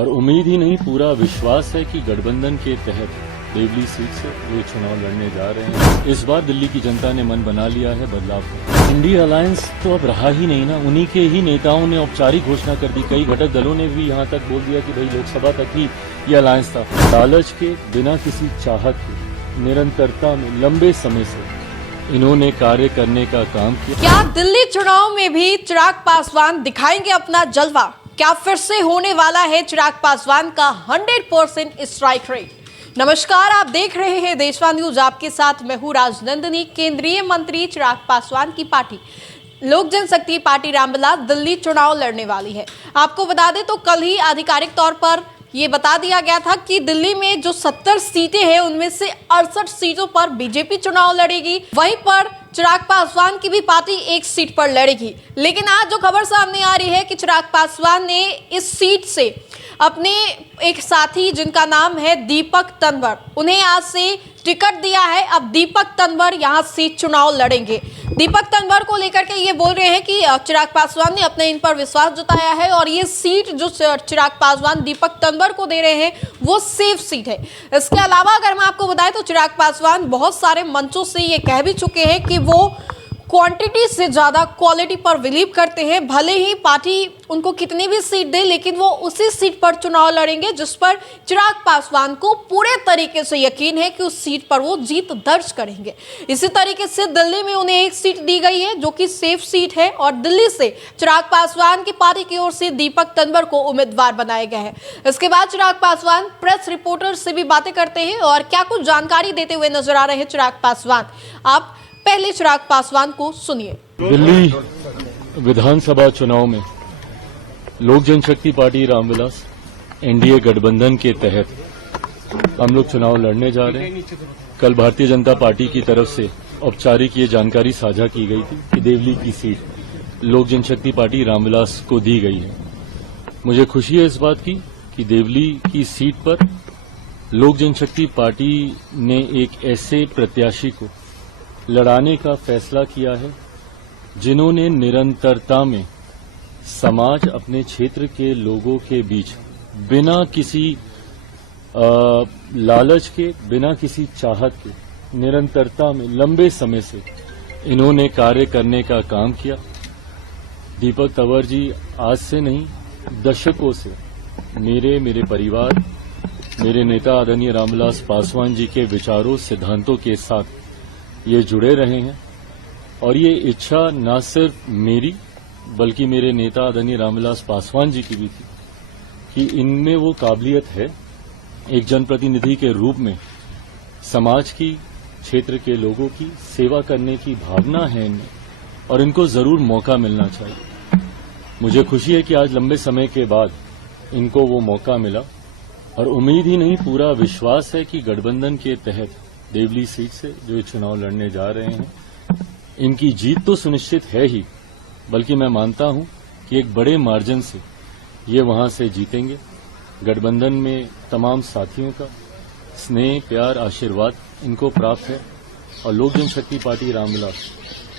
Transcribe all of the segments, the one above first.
और उम्मीद ही नहीं पूरा विश्वास है कि गठबंधन के तहत देवली सीट से वे चुनाव लड़ने जा रहे हैं। इस बार दिल्ली की जनता ने मन बना लिया है बदलाव का। इंडिया अलायंस तो अब रहा ही नहीं ना, उन्हीं के ही नेताओं ने औपचारिक घोषणा कर दी। कई घटक दलों ने भी यहां तक बोल दिया कि भाई लोकसभा तक ही ये अलायंस था। लालच के बिना किसी चाहत के निरंतरता में लंबे समय से इन्होंने कार्य करने का काम किया। क्या दिल्ली चुनाव में भी चिराग पासवान दिखाएंगे अपना जलवा? क्या फिर से होने वाला है चिराग पासवान का 100% स्ट्राइक रेट? नमस्कार, आप देख रहे हैं देशवा न्यूज। आपके साथ मैं हूं राजनंदिनी। केंद्रीय मंत्री चिराग पासवान की पार्टी लोक जनशक्ति पार्टी रामविलास दिल्ली चुनाव लड़ने वाली है। आपको बता दें तो कल ही आधिकारिक तौर पर ये बता दिया गया था कि दिल्ली में जो 70 सीटें हैं उनमें से 68 सीटों पर बीजेपी चुनाव लड़ेगी। वहीं पर चिराग पासवान की भी पार्टी एक सीट पर लड़ेगी। लेकिन आज जो खबर सामने आ रही है कि चिराग पासवान ने इस सीट से अपने एक साथी जिनका नाम है दीपक तंवर, उन्हें आज से टिकट दिया है। अब दीपक तंवर यहां से चुनाव लड़ेंगे। दीपक तंवर को लेकर के ये बोल रहे हैं कि चिराग पासवान ने अपने इन पर विश्वास जताया है और ये सीट जो चिराग पासवान दीपक तंवर को दे रहे हैं वो सेफ सीट है। इसके अलावा अगर मैं आपको बताएं तो चिराग पासवान बहुत सारे मंचों से ये कह भी चुके हैं कि वो क्वांटिटी से ज्यादा क्वालिटी पर बिलीव करते हैं। भले ही पार्टी उनको कितनी भी सीट दे, लेकिन वो उसी सीट पर चुनाव लड़ेंगे जिस पर चिराग पासवान को पूरे तरीके से यकीन है कि उस सीट पर वो जीत दर्ज करेंगे। इसी तरीके से दिल्ली में उन्हें एक सीट दी गई है जो कि सेफ सीट है और दिल्ली से चिराग पासवान की पार्टी की ओर से दीपक तंवर को उम्मीदवार बनाया गया है। इसके बाद चिराग पासवान प्रेस रिपोर्टर से भी बातें करते हैं और क्या कुछ जानकारी देते हुए नजर आ रहे हैं चिराग पासवान। आप पहले चिराग पासवान को सुनिए। दिल्ली विधानसभा चुनाव में लोक जनशक्ति पार्टी रामविलास एनडीए गठबंधन के तहत हम लोग चुनाव लड़ने जा रहे हैं। कल भारतीय जनता पार्टी की तरफ से औपचारिक ये जानकारी साझा की गई थी कि देवली की सीट लोक जनशक्ति पार्टी रामविलास को दी गई है। मुझे खुशी है इस बात की कि देवली की सीट पर लोक जनशक्ति पार्टी ने एक ऐसे प्रत्याशी को लड़ाने का फैसला किया है जिन्होंने निरंतरता में समाज अपने क्षेत्र के लोगों के बीच बिना किसी लालच के, बिना किसी चाहत के निरंतरता में लंबे समय से इन्होंने कार्य करने का काम किया। दीपक तंवर जी आज से नहीं दशकों से मेरे परिवार, मेरे नेता आदरणीय रामविलास पासवान जी के विचारों, सिद्धांतों के साथ ये जुड़े रहे हैं और ये इच्छा न सिर्फ मेरी बल्कि मेरे नेता आदरणीय रामविलास पासवान जी की भी थी कि इनमें वो काबिलियत है, एक जनप्रतिनिधि के रूप में समाज की, क्षेत्र के लोगों की सेवा करने की भावना है इनमें और इनको जरूर मौका मिलना चाहिए। मुझे खुशी है कि आज लंबे समय के बाद इनको वो मौका मिला और उम्मीद ही नहीं पूरा विश्वास है कि गठबंधन के तहत देवली सीट से जो ये चुनाव लड़ने जा रहे हैं इनकी जीत तो सुनिश्चित है ही, बल्कि मैं मानता हूं कि एक बड़े मार्जिन से ये वहां से जीतेंगे। गठबंधन में तमाम साथियों का स्नेह, प्यार, आशीर्वाद इनको प्राप्त है और लोक जनशक्ति पार्टी रामविलास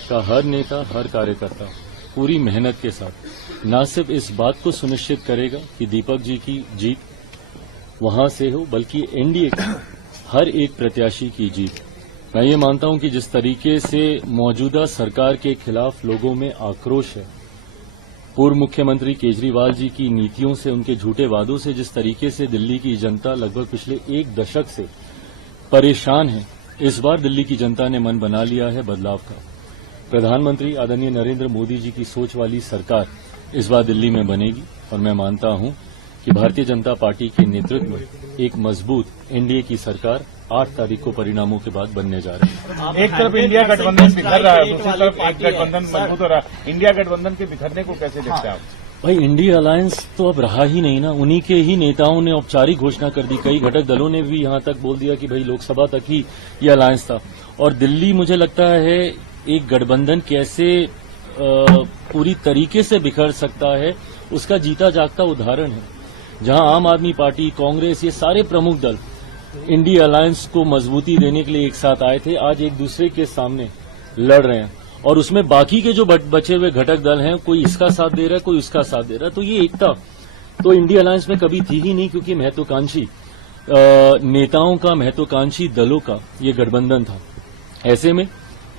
का हर नेता, हर कार्यकर्ता पूरी मेहनत के साथ न सिर्फ इस बात को सुनिश्चित करेगा कि दीपक जी की जीत वहां से हो, बल्कि एनडीए की हर एक प्रत्याशी की जीत। मैं ये मानता हूं कि जिस तरीके से मौजूदा सरकार के खिलाफ लोगों में आक्रोश है, पूर्व मुख्यमंत्री केजरीवाल जी की नीतियों से, उनके झूठे वादों से जिस तरीके से दिल्ली की जनता लगभग पिछले एक दशक से परेशान है, इस बार दिल्ली की जनता ने मन बना लिया है बदलाव का। प्रधानमंत्री आदरणीय नरेंद्र मोदी जी की सोच वाली सरकार इस बार दिल्ली में बनेगी और मैं मानता हूं कि भारतीय जनता पार्टी के नेतृत्व में एक मजबूत एनडीए की सरकार 8 तारीख को परिणामों के बाद बनने जा रही है। एक तरफ इंडिया गठबंधन बिखर रहा है, दूसरी तरफ गठबंधन मजबूत हो रहा है। इंडिया गठबंधन के बिखरने को कैसे देखते हैं आप? भाई इंडिया अलायंस तो अब रहा ही नहीं ना, उन्हीं के ही नेताओं ने औपचारिक घोषणा कर दी। कई घटक दलों ने भी यहां तक बोल दिया कि भाई लोकसभा तक ही ये अलायंस था और दिल्ली मुझे लगता है एक गठबंधन कैसे पूरी तरीके से बिखर सकता है उसका जीता जागता उदाहरण है। जहां आम आदमी पार्टी, कांग्रेस, ये सारे प्रमुख दल इंडिया अलायंस को मजबूती देने के लिए एक साथ आए थे, आज एक दूसरे के सामने लड़ रहे हैं और उसमें बाकी के जो बचे हुए घटक दल हैं, कोई इसका साथ दे रहा है, कोई उसका साथ दे रहा है। तो ये एकता तो इंडिया अलायंस में कभी थी ही नहीं, क्योंकि महत्वाकांक्षी नेताओं का, महत्वाकांक्षी दलों का ये गठबंधन था। ऐसे में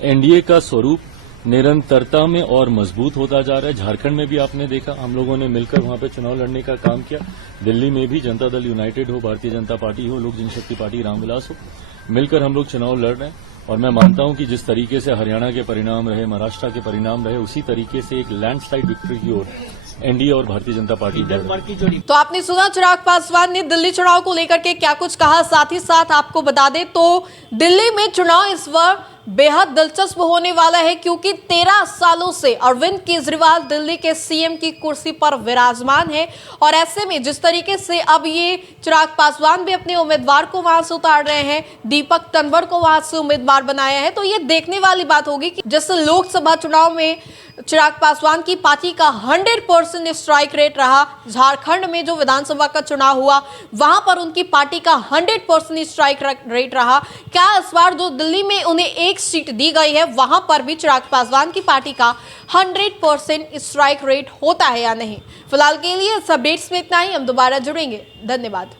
एनडीए का स्वरूप निरंतरता में और मजबूत होता जा रहा है। झारखंड में भी आपने देखा, हम लोगों ने मिलकर वहां पे चुनाव लड़ने का काम किया। दिल्ली में भी जनता दल यूनाइटेड हो, भारतीय जनता पार्टी हो, लोक जनशक्ति पार्टी रामविलास हो, मिलकर हम लोग चुनाव लड़ रहे हैं। और मैं मानता हूं कि जिस तरीके से हरियाणा के परिणाम रहे, महाराष्ट्र के परिणाम रहे, उसी तरीके से एक लैंडस्लाइड विक्ट्री की ओर एनडीए और भारतीय जनता पार्टी बढ़ रही है। तो आपने सुना चिराग पासवान ने दिल्ली चुनाव को लेकर के क्या कुछ कहा। साथ ही साथ आपको बता दें तो दिल्ली में चुनाव इस बार बेहद दिलचस्प होने वाला है, क्योंकि 13 सालों से अरविंद केजरीवाल दिल्ली के सीएम की कुर्सी पर विराजमान है। और ऐसे में जिस तरीके से अब ये चिराग पासवान भी अपने उम्मीदवार को वहां से उतार रहे हैं, दीपक तंवर को वहां से उम्मीदवार बनाया है, तो ये देखने वाली बात होगी कि जैसे लोकसभा चुनाव में चिराग पासवान की पार्टी का 100% स्ट्राइक रेट रहा, झारखंड में जो विधानसभा का चुनाव हुआ वहां पर उनकी पार्टी का 100% स्ट्राइक रेट रहा, क्या इस बार जो दिल्ली में उन्हें एक सीट दी गई है वहां पर भी चिराग पासवान की पार्टी का 100% स्ट्राइक रेट होता है या नहीं। फिलहाल के लिए इस अपडेट्स में इतना ही, हम दोबारा जुड़ेंगे। धन्यवाद।